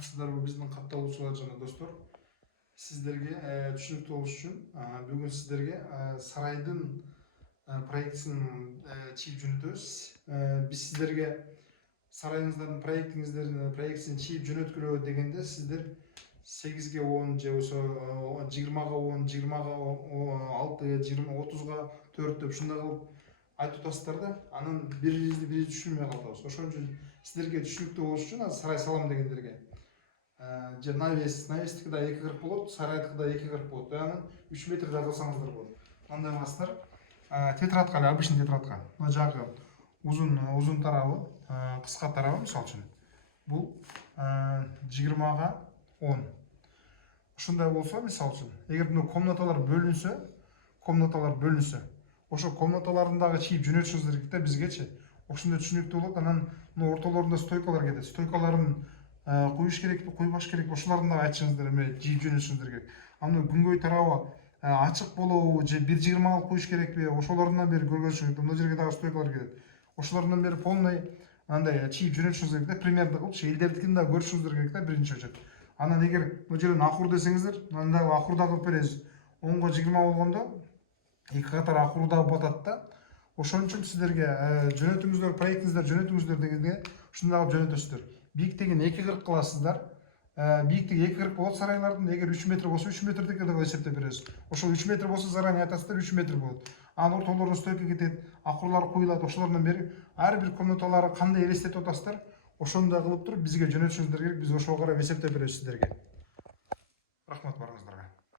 саламатсыздар бу биздин катталуучулар жана достор. Сиздерге түшүнүктүү болуш үчүн бүгүн сиздерге сарайдын проектисин чийип жөнөтөбүз. Биз сиздерге сарайыңыздардын проектисин чийип жөнөткүлө дегенде сиздер 8ге 10 же болбосо 20га 10, 20га 6, 20, 30га 4 деп ушундай кылып айтып атасыздар да, анан бири түшүнбөй калабыз. Ошон үчүн сиздерге түшүнүктүү болуш үчүн сарай салам дегендерге же навестики да 2,40 болот, сарайдыкы да 2,40 болот. Анан 3 метр да кылсаңыздар болот. Мындай кыласыздар. Тетрадка эле, обычный тетрадка. Мына жагы узун тарабы, кыска тарабы мисалы үчүн. Бул 20га 10. Ушундай болсо, мисалы үчүн, эгер бул комнаталар бөлүнсө, ошо комнаталарындагы чийип жөнөтүшүңүз керек да бизгечи. Ошондой түшүнүктүү болот. Анан мына ортолорунда стойкалар кетет. Стойкаларын коюш керекпи, койбош керекпи, ошолордун дагы айтышыңыздар, эме жийип жөнөтүшүңүздөр керек. Аны күнгөй тарабы ачык болобу же 1,20 алып коюш керекпи, ошолорунан бери көргөнүшүңүз керек. Мына жерге дагы стойкалар кетет. Ошолордон бери полный андай чийип жөнөтүшүңүз керек да, примерно кылып, элдердикин дагы көрүшүңүздөр керек да биринчи очередь. Анан эгер бул жерден акур десеңиздер, анда акурда кылып беребиз. 10га 20 болгондо эки катар акурда батат да. Ошон үчүн сиздерге жөнөтүңүздөр, проектиңиздер жөнөтүңүздөр дегенде ушундай кылып жөнөтөсүздөр. Бийиктигин 2,40 кыласыздар. Бийиктиги 2,40 болот сарайлардын. Эгер 3 метр болсо 3 метрдики деп эсептеп беребиз. Ошол 3 метр болсо заранее айтасыздар, 3 метр болот. Анын ортолоруна стойка кетет, акурлар куюлат. Ошолордон бери ар бир комнаталары кандай элестетип атасыздар, ошондой кылып туруп бизге жөнөтүшүңүздөр керек. Биз ошого карап эсептеп беребиз сиздерге. Рахмат барыңыздарга.